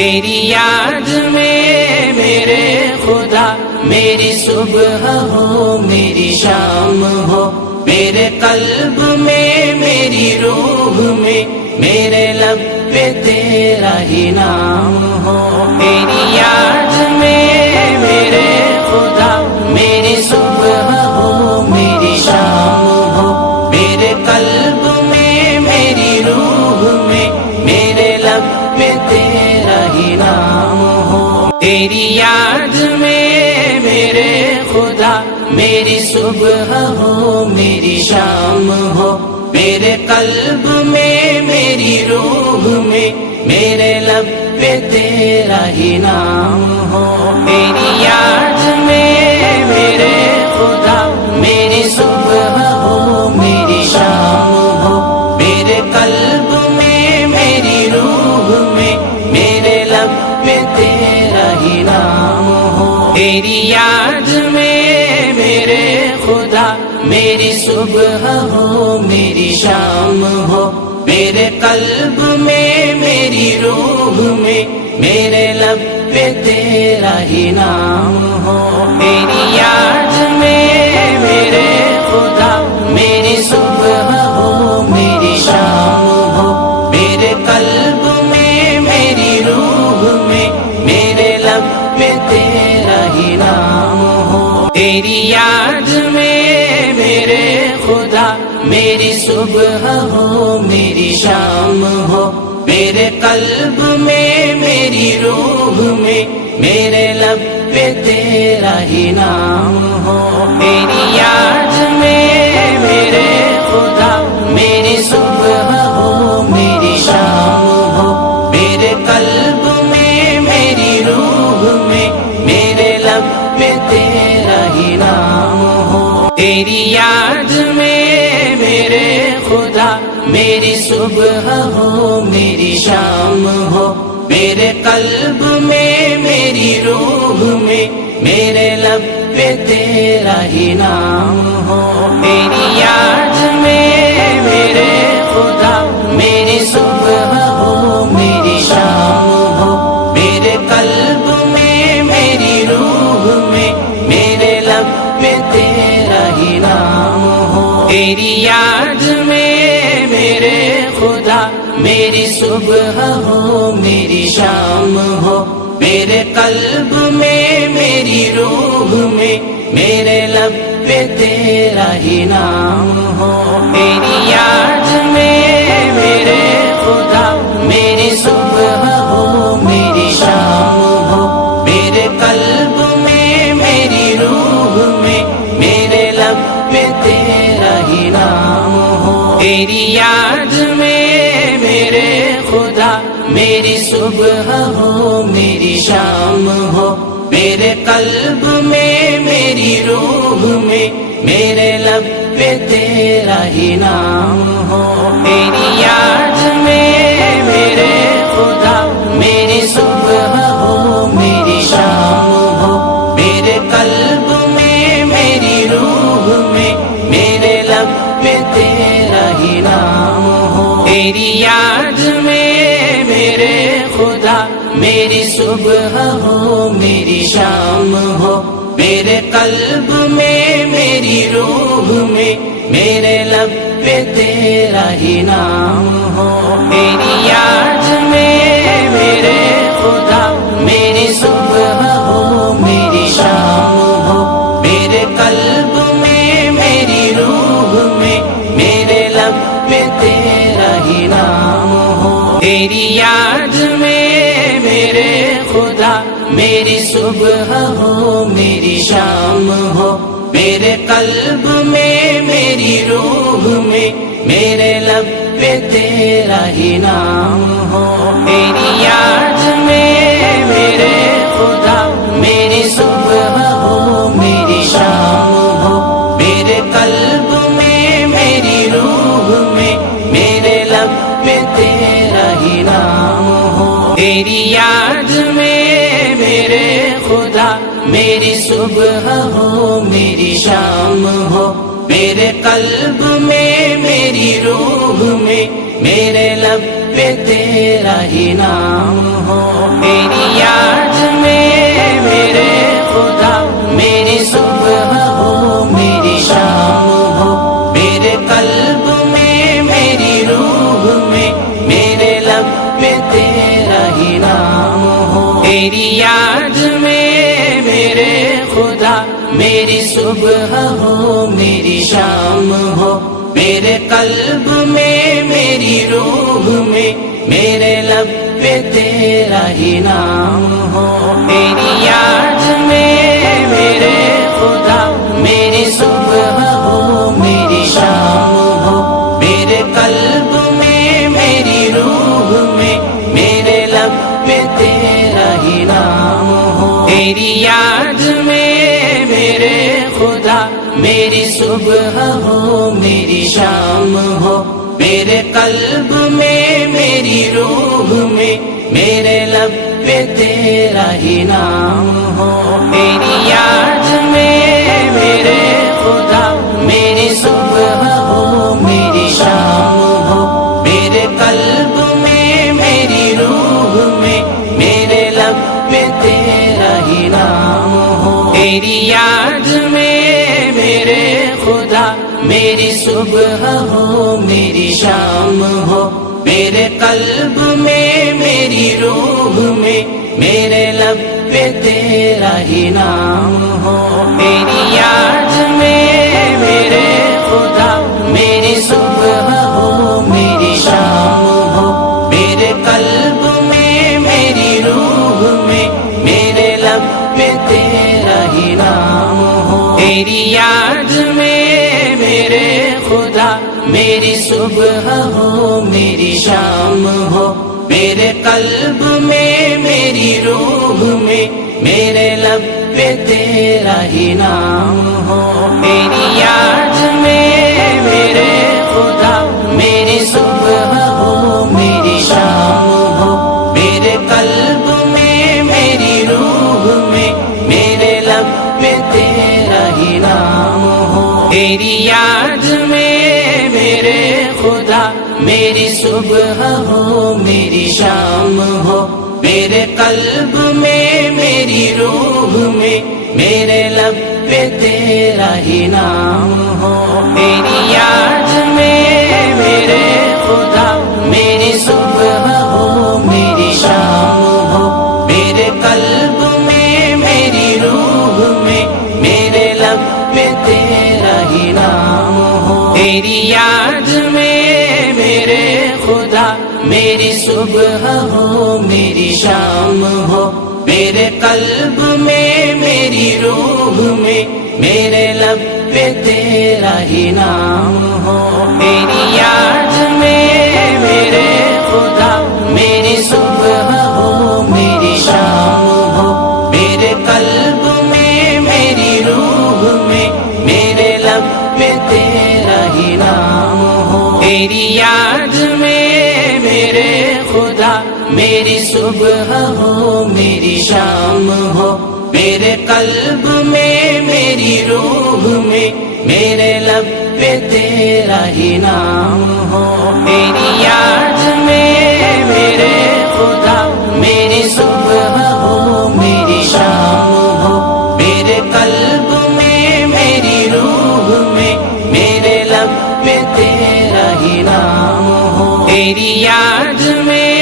تیری یاد میں میرے خدا میری صبح ہو میری شام ہو، میرے قلب میں میری روح میں میرے لب پہ تیرا ہی نام ہو۔ تیری یاد میں میرے خدا میری صبح ہو میری شام ہو، میرے قلب میں میری روح میں میرے لب پہ تیرا ہی نام ہو۔ تیری یاد میں میرے خدا میری صبح ہو میری شام ہو، میرے قلب میں میری روح میں میرے لب پہ تیرا ہی نام ہو۔ تیری یاد میں میرے خدا میری صبح ہو میری شام ہو، میرے قلب میں میری روح میں میرے لب پہ تیرا ہی نام ہو۔ تیری یاد میں میرے خدا میری صبح ہو میری شام ہو، میرے قلب میں میری روح میں میرے لب پہ تیرا ہی نام ہو۔ تیری یاد میں میرے خدا میری صبح ہو میری شام ہو، میرے قلب میں میری روح میں میرے لب پہ تیرا ہی نام ہو۔ تیری یاد میں میرے خدا میری صبح ہو میری شام ہو، میرے قلب میں میری روح میں میرے لب پہ تیرا ہی نام ہو۔ تیری یاد میں میرے خدا میری صبح ہو میری شام ہو، میرے قلب میں میری روح میں میرے لب پہ تیرا ہی نام ہو۔ تیری یاد میں میرے خدا میری صبح ہو میری شام ہو، میرے قلب میں میری روح میں میرے لب پہ تیرا ہی نام ہو۔ تیری یاد میں میرے خدا میری صبح ہو میری شام ہو، میرے قلب میں میری روح میں میرے لب پہ تیرا ہی نام ہو۔ تیری یاد میں میرے خدا میری صبح ہو میری شام ہو، میرے قلب میں میری روح میں میرے لب پہ تیرا ہی نام ہو۔ تیری یاد میں میرے خدا میری صبح ہو میری شام ہو، میرے قلب میں میری روح میں میرے لب پہ تیرا ہی نام ہو۔ تیری یاد میں میرے خدا میری صبح ہو میری شام ہو، میرے قلب میں میری روح میں میرے لب پہ تیرا ہی نام ہو۔ تیری یاد میں میرے خدا میری صبح ہو میری شام ہو، میرے قلب میں میری روح میں میرے لب پہ تیرا ہی نام ہو۔ تیری یاد میں میرے خدا میری صبح ہو میری شام ہو، میرے قلب میں میری روح میں میرے لب پہ تیرا ہی نام ہو۔ تیری یاد میں میرے خدا میری صبح ہو میری شام ہو، میرے قلب میں میری روح میں میرے لب پہ تیرا ہی نام ہو۔ تیری یاد میں میرے خدا میری صبح ہو میری شام ہو، میرے قلب میں میری روح میں میرے لب پہ تیرا ہی نام ہو۔ تیری یاد میں میرے خدا میری صبح ہو میری شام ہو، میرے قلب میں میری روح میں میرے لب پہ تیرا ہی نام ہو۔ تیری یاد میں میرے خدا میری صبح ہو میری شام ہو، میرے قلب میں میری روح میں میرے لب پہ تیرا ہی نام ہو، میری یاد میں میرے خدا میری صبح ہو میری شام ہو، میرے قلب میں میری روح میں میرے لب پہ تیرا ہی نام ہو، تیری یاد میں میرے خدا میری صبح ہو میری شام ہو، میرے قلب میں میری روح میں میرے لب پہ تیرا ہی نام ہو، تیری یاد میں میرے خدا میری صبح ہو میری شام ہو، میرے قلب میں میری روح میں میرے لب پہ تیرا ہی نام ہو، تیری یاد میں میرے خدا میری صبح ہو میری شام ہو، میرے قلب میں میری روح میں میرے لب پہ تیرا ہی نام ہو، تیری یاد میں میرے خدا میری صبح ہو میری شام ہو، میرے قلب میں میری روح میں میرے لب پہ تیرا ہی نام ہو، تیری یاد میں میرے خدا میری صبح ہو میری شام ہو، میرے قلب میں میری روح میں میرے لب پہ تیرا ہی نام ہو، تیری یاد میں میرے خدا میری صبح ہو میری شام ہو، میرے قلب میں میری روح میں میرے لب پہ تیرا ہی نام ہو، تیری یاد میں میرے خدا میری صبح ہو میری شام ہو، میرے قلب میں میری روح میں میرے لب پہ تیرا ہی نام ہو، تیری یاد میں میرے خدا میری صبح ہو میری شام ہو، میرے قلب میں میری روح میں میرے لب پہ تیرا ہی نام ہو، تیری یاد میں میرے خدا میری صبح ہو میری شام ہو، میرے قلب میں میری روح میں میرے لب پہ تیرا ہی نام ہو، تیری یاد میں میرے خدا میری صبح ہو میری شام ہو، میرے قلب میں میری روح میں میرے لب پہ تیرا ہی نام ہو، تیری یاد میں میرے خدا میری صبح ہو میری شام ہو، میرے قلب میں میری روح میں میرے لب پہ تیرا ہی نام ہو، تیری یاد میں میرے خدا میری صبح ہو میری شام ہو، میرے قلب میں میری روح میں میرے لب پہ تیرا ہی نام ہو، تیری یاد میں میرے خدا میری صبح ہو میری شام ہو، میرے قلب میں میری روح میں میرے لب پہ تیرا ہی نام ہو، تیری یاد میں میرے خدا میری صبح ہو میری شام ہو، میرے قلب میں میری روح میں میرے لب پہ تیرا ہی نام ہو، تیری یاد میں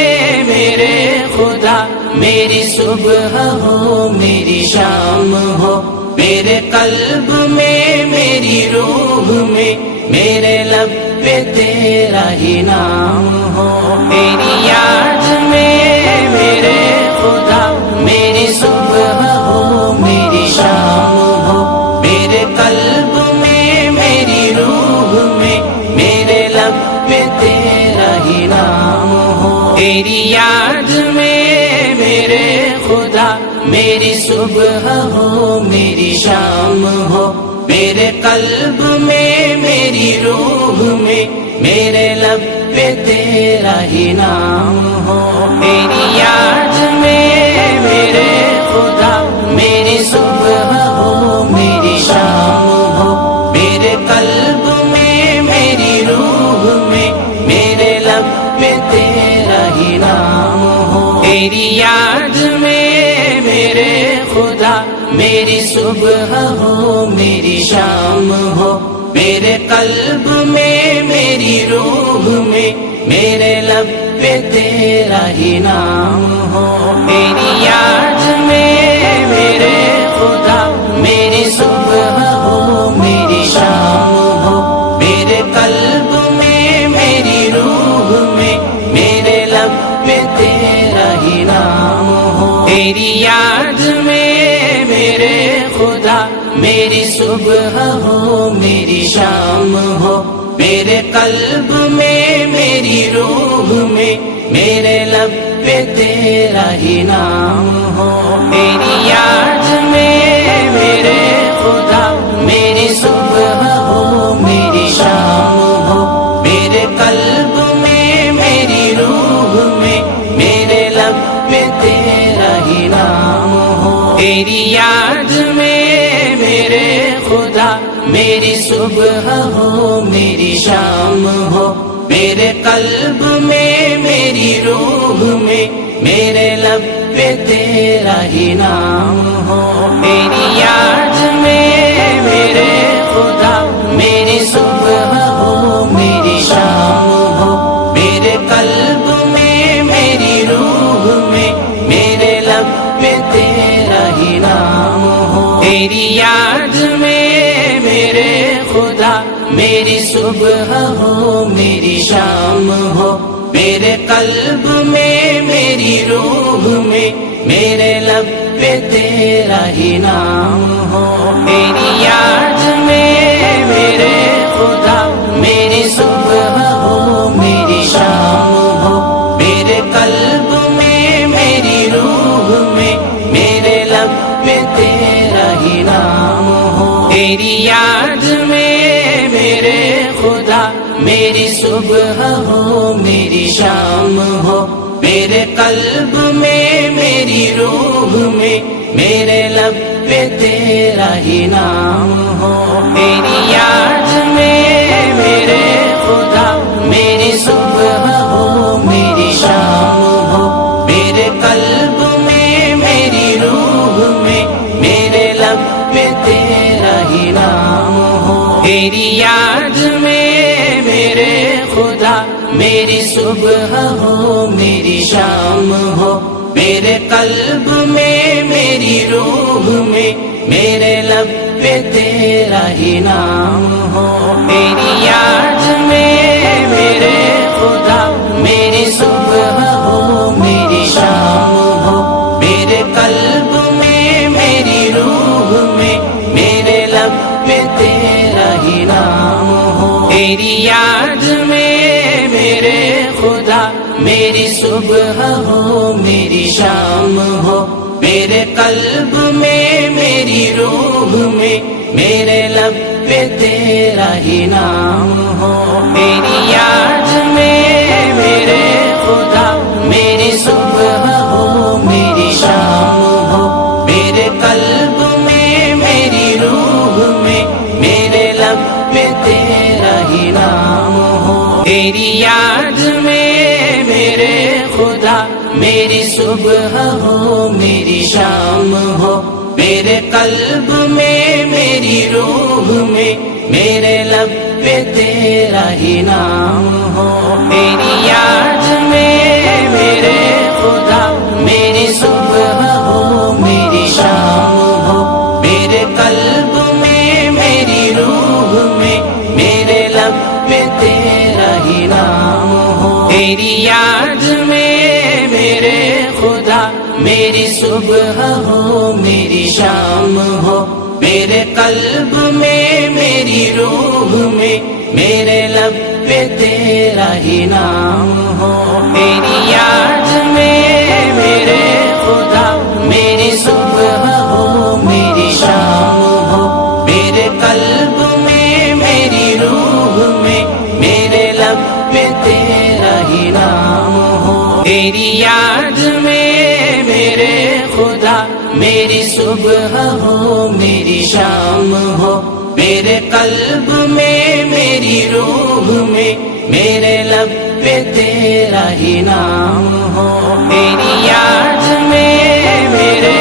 میرے خدا میری صبح ہو میری شام ہو، میرے قلب میں میری روح میں میرے لب پہ تیرا ہی نام ہو، تیری یاد میں میرے خدا میری صبح ہو میری شام ہو، میرے قلب میں میری روح میں میرے لب پہ تیرا ہی نام ہو، تیری یاد میں میرے خدا میری صبح ہو میری شام ہو، میرے قلب میں میری روح میں میرے لب پہ تیرا ہی نام ہو، تیری یاد میں میرے خدا میری صبح ہو میری شام ہو، میرے قلب میں میری روح میں میرے لب پہ تیرا میری صبح ہو میری شام ہو، میرے قلب میں میری روح میں میرے لب پہ تیرا ہی نام ہو، تیری یاد میں میرے خدا میری صبح ہو میری شام ہو، میرے قلب میں میری روح میں میرے لب پہ تیرا ہی نام ہو، تیری یاد میں میرے خدا میری صبح ہو میری شام ہو، میرے قلب میں میری روح میں میرے لب پہ تیرا ہی نام ہو، تیری یاد میں میرے خدا میری صبح ہو میری شام ہو، میرے قلب میں میری روح میں میرے لب پہ تیرا ہی نام ہو، تیری یاد میں میرے خدا میری صبح ہو میری شام ہو، میرے قلب میں میری روح میں میرے لب پہ تیرا ہی نام ہو، تیری یاد میں میرے خدا میری صبح ہو میری شام ہو، میرے قلب میں میری روح میں میرے لب پہ تیرا ہی نام ہو، تیری یاد میں میرے خدا میری صبح ہو میری شام ہو، میرے قلب میں میری روح میں میرے لب پہ تیرا ہی نام ہو، تیری یاد میں میرے خدا میری صبح ہو میری شام ہو، میرے قلب میں میری روح میں میرے لب پہ تیرا ہی نام ہو، تیری یاد میں میرے خدا میری صبح ہو میری شام ہو، میرے قلب میں میری روح میں میرے لب پہ تیرا ہی نام ہو، تیری یاد میں میرے خدا میری صبح ہو میری شام ہو، میرے قلب میں میری روح میں میرے لب پہ تیرا ہی نام ہو، تیری یاد میں میرے خدا میری صبح ہو میری شام ہو، میرے قلب میں میری روح میں میرے لب پہ تیرا ہی نام ہو، تیری یاد میں میرے خدا میری صبح ہو میری شام ہو، میرے قلب میں میری روح میں میرے لب پہ تیرا ہی نام ہو، تیری یاد میں میرے خدا میری صبح ہو میری شام ہو، میرے قلب میں میری روح میں میرے لب پہ تیرا ہی نام ہو، تیری یاد میں میرے خدا میری صبح ہو میری شام ہو، میرے قلب میں میری روح میں میرے لب پہ تیرا ہی نام ہو، تیری یاد میں میرے خدا میری صبح ہو میری شام ہو، میرے قلب میں میری روح میں میرے لب پہ تیرا ہی نام ہو، تیری یاد میں میرے خدا میری صبح ہو میری شام ہو، میرے قلب میں میری روح میں میرے لب پہ تیرا ہی نام ہو، تیری یاد میں میرے خدا میری صبح ہو میری شام ہو، میرے قلب میں میری روح میں میرے لب پہ تیرا ہی نام ہو، تیری یاد میں میرے خدا میری صبح ہو میری شام ہو، میرے قلب میں میری روح میں میرے لب پہ تیرا ہی نام ہو، تیری یاد میں میرے خدا میری صبح ہو میری شام ہو، میرے قلب میں میری روح میں میرے لب پہ تیرا ہی نام ہو، تیری یاد میں میرے